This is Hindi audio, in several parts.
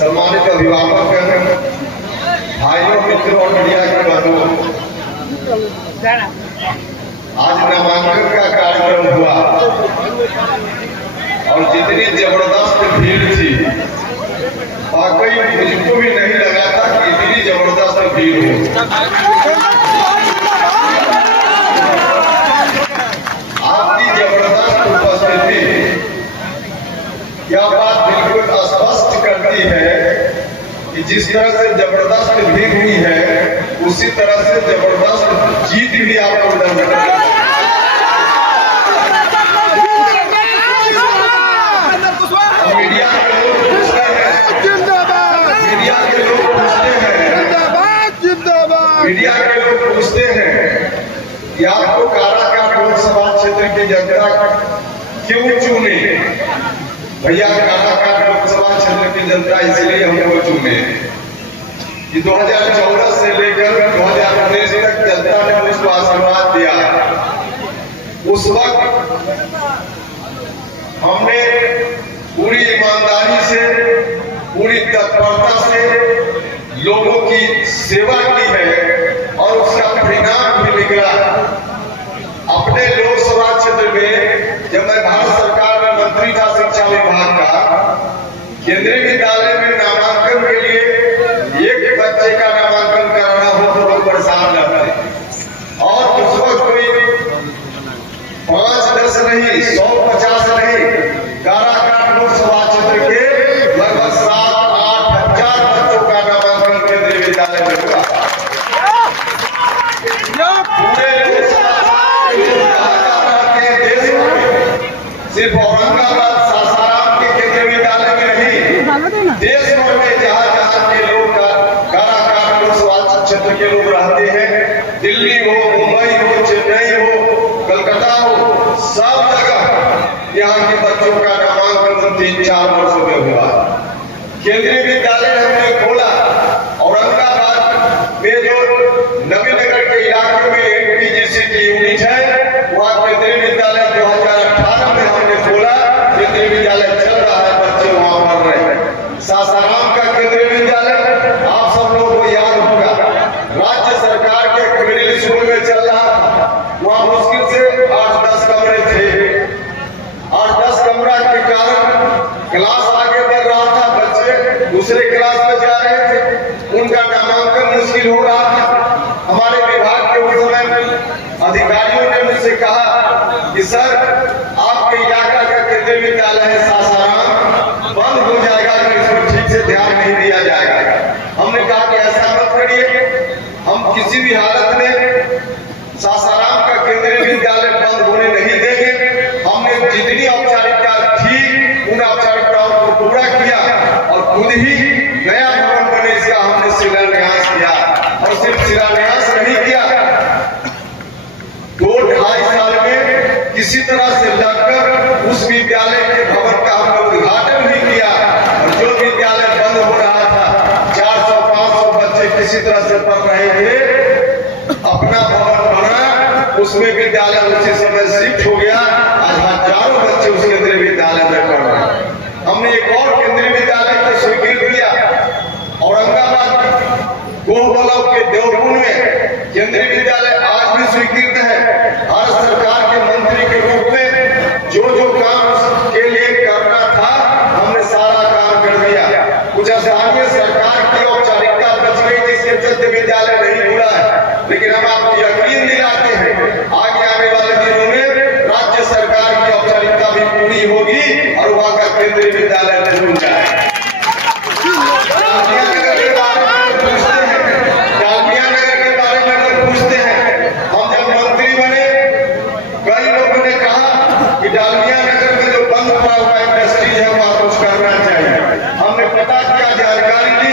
सम्मानित अभिभावक, भाइयों, मित्रों और मीडिया के बंधुओं, आज नामांकन का कार्यक्रम हुआ और जितनी जबरदस्त भीड़ थी, वाकई मुझको भी नहीं लगा था कि इतनी जबरदस्त भीड़ हो। आपकी जबरदस्त उपस्थिति यह बात बिल्कुल स्पष्ट करती है कि जिस तरह से जबरदस्त भीड़ हुई है, उसी तरह से जबरदस्त जीत भी आपको मिल रही है। मीडिया के लोग पूछते हैं, कि आपको काराकाट लोकसभा क्षेत्र की जनता क्यों चुने? भैया, काराकाट लोकसभा क्षेत्र की जनता इसलिए हमको चुने कि 2014 से लेकर 2019 तक जनता ने मुझको आशीर्वाद दिया। उस वक्त हमने पूरी ईमानदारी से, पूरी तत्परता से लोगों की सेवा की है और उसका परिणाम भी निकला। अपने लोकसभा क्षेत्र में जब मैं भारत सरकार में मंत्री था शिक्षा विभाग का, केंद्रीय विद्यालय में नामांकन के लिए एक बच्चे का नामांकन कराना हो तो लोग परेशान रहते और उस वक्त कोई 5-10 नहीं, 100-50 नहीं, काराकाट लोकसभा क्षेत्र के लगभग 7-8 हजार बच्चों का नामांकन केंद्रीय विद्यालय में हुआ। सिर्फ औरंगाबाद सासाराम के केंद्रीय विद्यालय में नहीं, देश भर में जहाँ जहाँ के लोग काराकाट लोकसभा क्षेत्र के लोग रहते हैं, दिल्ली हो, मुंबई हो, चेन्नई हो, कलकत्ता हो, सब जगह यहाँ के बच्चों का नामांकन 3-4 वर्षों में हुआ। केंद्रीय विद्यालय हमने खोला। औरंगाबाद में जो नवीनगर के इलाके में एनपीजीसी की यूनिट है, वहाँ केंद्रीय विद्यालय 2018 में हमने खोला। केंद्रीय विद्यालय चल रहा है, बच्चे वहाँ पढ़ रहे हैं। सासाराम का केंद्रीय विद्यालय आप सब लोगों को याद होगा, राज्य सरकार के मिडिल स्कूल में चल रहा था। वहाँ मुश्किल से 8-10 कमरे थे। 8-10 कमरा के कारण क्लास आगे बढ़ रहा था, बच्चे दूसरे क्लास में जा रहे थे, उनका नामांकन मुश्किल हो रहा था। हमारे विभाग के उस समय अधिकारियों ने मुझसे कहा कि सर, आपके इलाका का केंद्रीय विद्यालय है सासाराम, बंद हो जाएगा अगर इसमें ठीक से ध्यान नहीं दिया जाएगा। हमने कहा कि ऐसा मत करिए, हम किसी भी हालत में सासाराम का केंद्रीय विद्यालय बंद होने नहीं देंगे। हमने जितनी औपचारिकता थी उन औपचारिकताओं को पूरा किया और खुद ही नया भवन बनने से हमने शिलान्यास किया। और सिर्फ शिलान्यास नहीं किया, 2-2.5 साल में किसी तरह से लगकर उस विद्यालय के भवन का हमने उद्घाटन भी किया। और जो विद्यालय बंद हो रहा था, 400-500 बच्चे किसी तरह से पढ़ रहे थे, अपना भवन बना, उसमें विद्यालय उसी समय शिफ्ट हो गया। आज हजारों बच्चे उस केंद्रीय विद्यालय में पढ़ रहे हैं। हमने एक और केंद्रीय विद्यालय को स्वीकृत किया। औरंगाबाद गोह ब्लॉक के देवपुर में केंद्रीय विद्यालय आज भी स्वीकृत है। भारत सरकार के मंत्री के रूप में जो जो काम के लिए करना था, हमने सारा काम कर दिया। कुछ स्थानीय सरकार की औपचारिकता बच गई जिसके चलते विद्यालय नहीं खुला है, लेकिन हम आपको यकीन दिलाते हैं आगे आने वाले दिनों में राज्य सरकार की औपचारिकता भी पूरी होगी और वहां का केंद्रीय विद्यालय खुल जाएगा। डालमिया नगर में जो बंद पड़ा हुआ इंडस्ट्रीज है वहां कुछ करना चाहिए। हमने पता किया, जानकारी ली,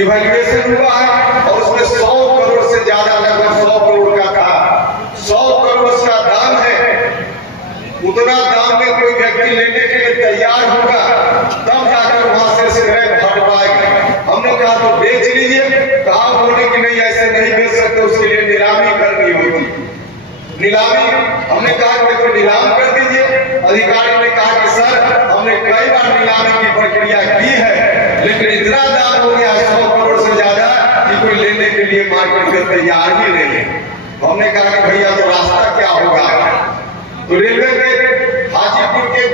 इवैल्यूएशन हुआ है और उसमें 100 करोड़ से ज्यादा, लगभग 100 करोड़ का था। 100 करोड़ उसका दाम है। उतना दाम में कोई व्यक्ति लेने के लिए तैयार होगा तब जाकर वहां से स्क्रैप हट पाएगा। हमने कहा तो बेच लीजिए। कहा बोले कि नहीं, ऐसे नहीं बेच सकते, उसके लिए नीलामी करनी होगी। नीलामी हमने कहा कि तो नीलाम कर दीजिए। अधिकारी ने कहा कि सर, हमने कई बार नीलामी की प्रक्रिया की है, लेकिन इतना दाम हो गया 100 करोड़ से ज्यादा कि कोई लेने के लिए मार्केट में तैयार ही नहीं है। हमने कहा कि भैया तो रास्ता क्या होगा। तो रेलवे के हाजीपुर के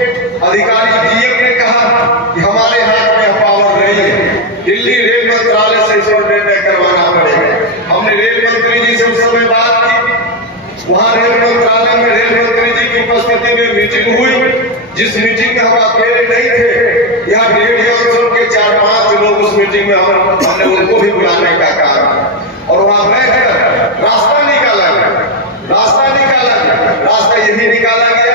अधिकारी डीएम ने कहा कि हमारे हाथ में पावर नहीं है, दिल्ली रेल मंत्रालय से इसको निर्णय करवाना पड़ेगा। हमने रेल मंत्री जी से उस समय बात की। वहां रेल मंत्रालय में रेल मंत्री जी की उपस्थिति में मीटिंग हुई, जिस मीटिंग में हम अकेले नहीं थे। यहाँ डेढ़ के 4-5 लोग उस मीटिंग में हमने उनको भी बुलाने का काम, और वहां बैठकर रास्ता निकाला गया। रास्ता यही निकाला गया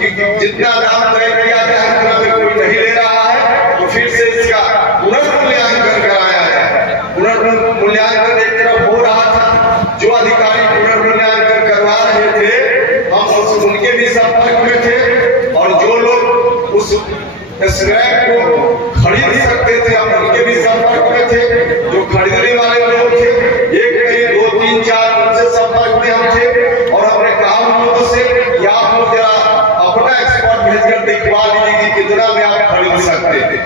कि जितना दाम तय किया गया है उतना में कोई नहीं ले रहा है, तो फिर से इसका पुनर्मूल्यांकन कराया जाए। पुनर्मूल्यांकन एक तरफ हो रहा था, जो अधिकारी पुनर्मूल्यांकन करवा रहे थे हम उनके भी संपर्क में थे, और जो लोग उस स्क्रैप को खरीद सकते थे हम उनके भी संपर्क में थे। जो खरीदने वाले लोग थे, एक नहीं 2, 3, 4 उनसे संपर्क में हम थे, और हमने कहा उन लोगों से कि आप लोग जरा अपना एक्सपर्ट भेजकर दिखवा लीजिए कि कितना में आप खरीद सकते थे।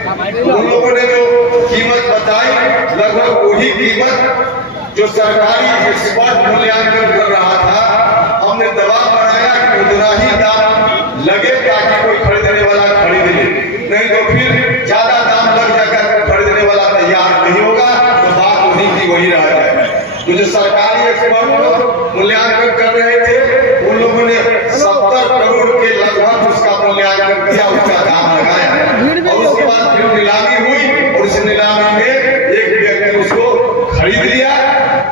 उन लोगों ने जो कीमत बताई, लगभग वही कीमत जो सरकारी एक्सपर्ट मूल्यांकन कर रहा था, हमने दबाव बनाया कि उतना ही दाम लगे ताकि कोई खरीदने वाला खरीद ले, नहीं तो फिर ज्यादा दाम लग जाकर खरीदने वाला तैयार नहीं होगा, तो बात वही की वही रह जाएगी। तो जो सरकारी एक्सपर्ट मूल्यांकन कर रहे थे, उन लोगों ने 70 करोड़ के लगभग उसका मूल्यांकन किया, उसका दाम लगाया, और उसके बाद फिर नीलामी हुई, और उस नीलामी में एक व्यक्ति उसको खरीद लिया,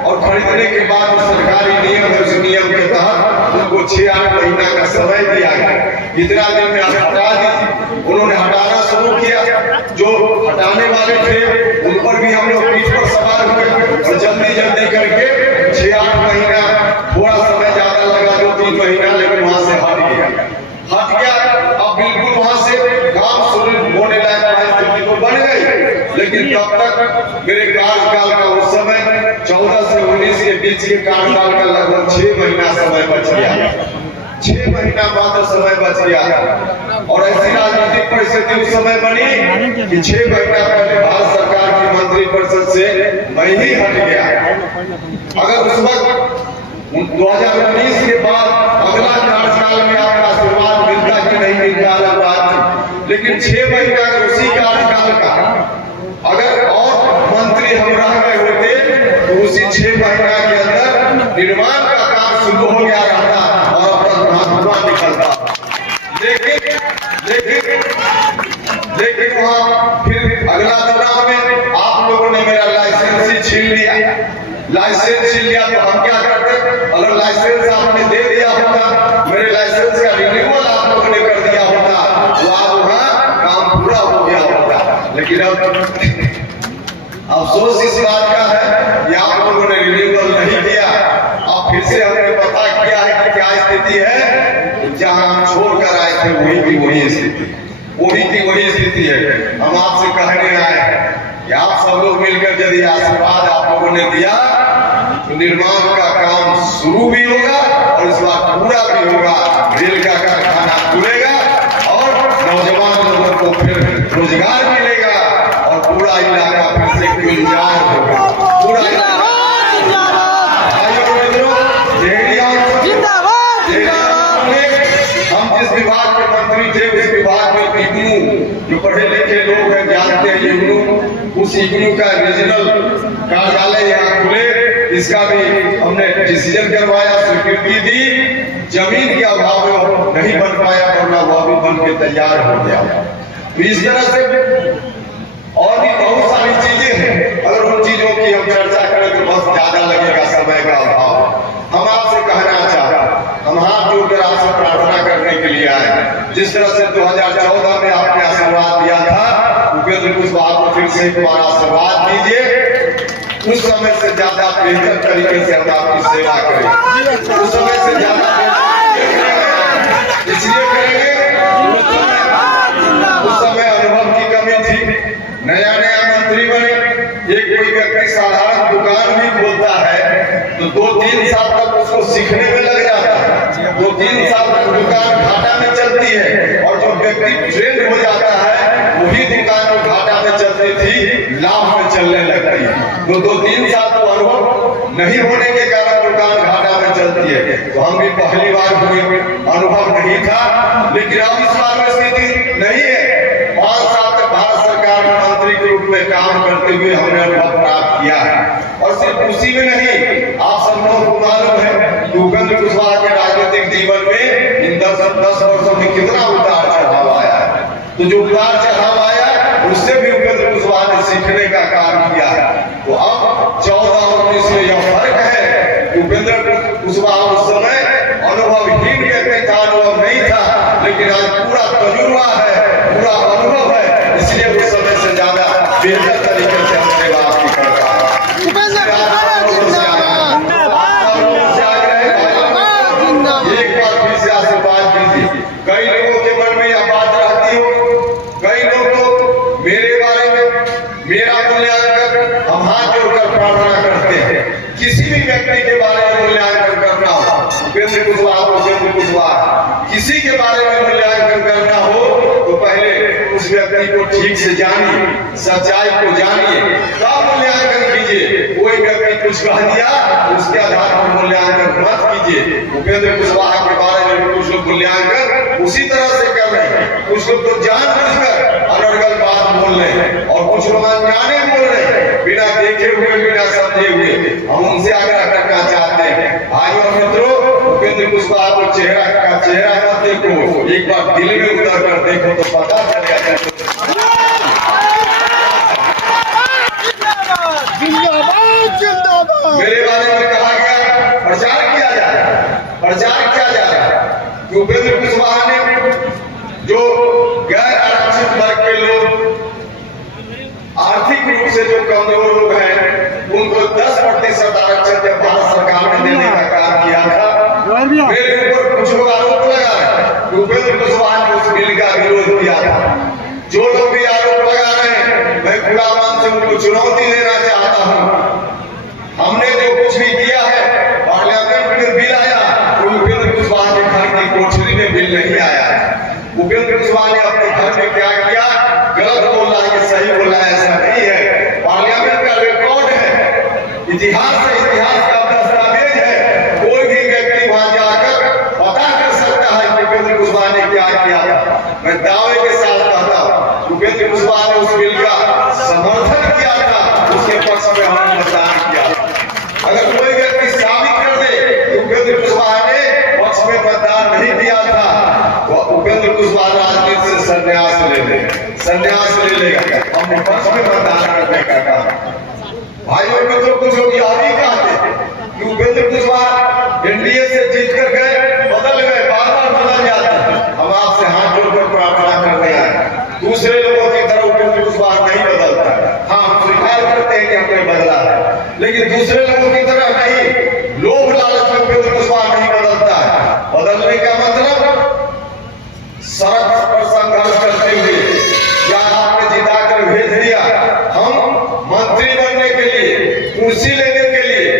और खरीदने के बाद सरकारी नियम है, उस नियम के तहत उनको 6-8 महीना का समय दिया गया। इतना दिन में आप हटा दीजिए। उन्होंने हटाना शुरू किया। जो हटाने वाले थे उन पर भी हम लोग पीठ पर सवार हुए, और जल्दी करके 6-8 महीना, थोड़ा समय ज्यादा लगा 2-3 महीना, लेकिन वहां से हट गया। अब बिल्कुल वहां से काम शुरू होने लायक परिस्थिति तो बन गई, लेकिन तब तक मेरे कार्यकाल का उस समय 14 से 19 के बीच के कार्यकाल का लगभग 6 महीना समय बच गया। 6 महीना मात्र समय बच गया, और ऐसी राजनीतिक परिस्थिति उस समय बनी कि 6 महीना पहले भारत सरकार की मंत्रिपरिषद से मैं ही हट गया। अगर उस वक्त 2019 के बाद अगला कार्यकाल में आपका आशीर्वाद मिलता कि नहीं मिलता अलग बात थी, लेकिन 6 महीना के उसी कार्यकाल का अगर और मंत्री हम रह गए होते तो उसी 6 महीना के अंदर निर्माण का काम शुरू हो गया रहता, और अब तक धुआं निकलता। लेकिन वहां फिर अगला चुनाव में आप लोगों ने मेरा लाइसेंस ही छीन लिया। लाइसेंस छीन लिया तो हम क्या करते? अगर लाइसेंस आपने दे दिया होता, मेरे लाइसेंस का रिन्यूअल आप लोगों ने कर दिया होता, तो आज वहां काम पूरा हो गया होता। लेकिन अब अफसोस इस बात का है कि आप लोगों ने रिन्यूअल नहीं किया। अब फिर से हमने पता किया है कि क्या स्थिति है। जहां हम छोड़कर आए थे वही की वही स्थिति है। हम आपसे कहने आए हैं कि आप सब लोग मिलकर यदि आशीर्वाद आप लोगों ने दिया तो निर्माण का काम शुरू भी होगा, और इस बार पूरा भी होगा। रेल का कारखाना खुलेगा, और नौजवान लोगों को फिर रोजगार मिलेगा, और पूरा इलाका फिर से गुलजार होगा। पूरा हम जिस विभाग के मंत्री थे उस विभाग में इग्नू, जो पढ़े लिखे लोग हैं जानते हैं इग्नू, उस इग्नू का रीजनल कार्यालय यहाँ खुले, इसका भी हमने डिसीजन करवाया, स्वीकृति दी। जमीन के अभाव में नहीं बन पाया, वरना वह भी बन के तैयार हो गया। तो इस तरह से और भी बहुत सारी चीजें हैं। अगर उन चीजों की हम चर्चा करें तो बहुत ज्यादा लगेगा, समय का अभाव। हम आपसे कहना चाहते, हम हाथ जोड़कर आपसे प्रार्थना करने के लिए आए। जिस तरह से 2014 में आपने आशीर्वाद दिया था, उपेंद्र कुशवाहा को फिर से एक बार आशीर्वाद दीजिए। उस समय से ज्यादा बेहतर तरीके से हम आपकी सेवा करें, उस समय से ज्यादा इसलिए करेंगे उस समय अनुभव की कमी थी, नया नया मंत्री बने, एक कोई व्यक्ति साधारण दुकान भी खोलता है तो 2-3 साल तक उसको सीखने में लग जाता है, 2-3 साल तक दुकान घाटा में चलती है, और जो व्यक्ति ट्रेंड हो जाता है वही दुकान जो घाटा में चलती थी लाभ में चलने लगती है। 2-3 साल तो अनुभव नहीं होने के कारण दुकान घाटा में चलती है। तो हम भी पहली बार हुए, अनुभव नहीं था, लेकिन अब इस बार में स्थिति नहीं है। 5 साल तक भारत सरकार में मंत्री के रूप में काम करते हुए हमने अनुभव प्राप्त किया है, और सिर्फ उसी में नहीं, आप सब लोगों को मालूम है कि उपेंद्र कुशवाहा के राजनीतिक जीवन में इन 10 वर्षों में कितना उतार चढ़ाव आया है। तो जो उतार चढ़ाव आया उससे भी उपेंद्र कुशवाहा ने सीखने का काम किया है। तो अब 14 और 19 में यह फर्क है कि उपेंद्र कुशवाहा उस समय अनुभवहीन व्यक्ति था, अनुभव नहीं था, लेकिन आज पूरा तजुर्बा है, पूरा अनुभव है, इसलिए उस समय से ज्यादा बेहतर तरीके से हम सेवा आपकी करता है। एक बार फिर से आशीर्वाद दीजिए। कई लोगों के मन में यह बात रहती हो, कई लोग तो मेरे बारे में मेरा मूल्यांकन हम हाथ जोड़कर प्रार्थना करते हैं। किसी भी व्यक्ति के बारे में मूल्यांकन करना हो, उपेंद्र कुशवाहा किसी के बारे में मूल्यांकन करना हो तो पहले उस व्यक्ति को ठीक से जानिए, सच्चाई को जानिए, तब मूल्यांकन कीजिए। कोई व्यक्ति कुछ कह दिया उसके आधार पर मूल्यांकन मत कीजिए। उपेंद्र कुशवाहा के बारे में कुछ लोग मूल्यांकन उसी तरह से कर रहे हैं, कुछ लोग तो जानबूझकर अनर्गल बात बोल रहे हैं, और कुछ लोग अनजाने बोल रहे हैं, बिना देखे हुए, बिना समझे हुए। हम उनसे आग्रह करना चाहते हैं, भाई और मित्रों, उपेंद्र कुशवाहा को चेहरा मत देखो, एक बार दिल में उतर कर देखो तो पता चलेगा। मेरे बारे में कहा गया, प्रचार किया जा रहा है कि उपेंद्र कुशवाहा ने जो गैर आरक्षित वर्ग के लोग, आर्थिक रूप से जो कमजोर लोग हैं, उनको 10% आरक्षण जब भारत सरकार ने देने का काम किया था, मेरे ऊपर कुछ लोग आरोप लगा रहे कि उपेंद्र कुशवाहा ने उस बिल का विरोध किया था। जो लोग भी आरोप लगा रहे हैं, मैं खुला मन से उनको चुनौती देना चाहता हूँ। हमने जो कुछ भी किया है, पार्लियामेंट में बिल आया तो उपेंद्र कुशवाहा के घर की कोठरी में बिल नहीं आया है। उपेंद्र कुशवाहा ने अपने घर में क्या किया, गलत बोला कि सही बोला, ऐसा नहीं है। पार्लियामेंट का रिकॉर्ड है, इतिहास का दस्तावेज है, कोई भी व्यक्ति वहां जाकर पता कर सकता है कि उपेंद्र कुशवाहा ने क्या किया था। मैं दावे के साथ कहता हूं, उपेंद्र कुशवाहा ने उस बिल का समर्थन किया था, उसके पक्ष में हमने मतदान किया। अगर कोई व्यक्ति साबित कर दे कि उपेंद्र कुशवाहा ने पक्ष में मतदान नहीं दिया था, तो उपेंद्र कुशवाहा राजनीति से संन्यास ले लेगा। हमने पक्ष में मतदान करने का काम। भाइयों मित्रों, कुछ लोग यह भी कहते कि उपेंद्र कुशवाहा एनडीए से जीत कर गए, बदल गए, बार-बार बदल जाते हैं। हम आपसे हाथ जोड़कर प्रार्थना करने आए, दूसरे लोगों की तरह उपेंद्र कुशवाहा नहीं बदलता है। हाँ, स्वीकार करते हैं कि हमने बदला है, लेकिन दूसरे लोगों की तरह नहीं। लोभ लालच में उपेंद्र कुशवाहा नहीं बदलता है। बदलने का मतलब सड़क पर संघर्ष करते हुए, या आपने जिताकर भेज दिया, हम मंत्री बनने के लिए, कुर्सी लेने के लिए,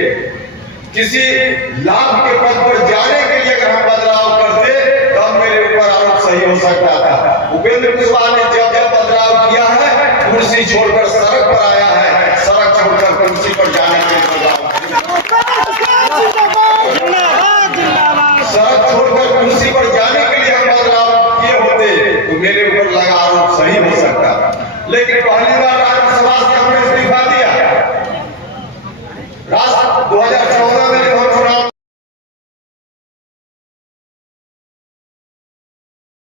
किसी लाभ के पद पर जाने के लिए अगर हम बदलाव करते तब मेरे ऊपर आरोप सही हो सकता था। उपेंद्र कुशवाहा ने जब बदलाव किया है, कुर्सी छोड़कर सड़क पर आया है, सड़क छोड़कर कुर्सी पर जाने के लिए बदलाव, सड़क छोड़कर कुर्सी पर जाने के लिए हम बदलाव किए होते तो मेरे ऊपर लगा आरोप सही हो सकता था। लेकिन पहली बार राज्यसभा से हमने इस्तीफा दिया।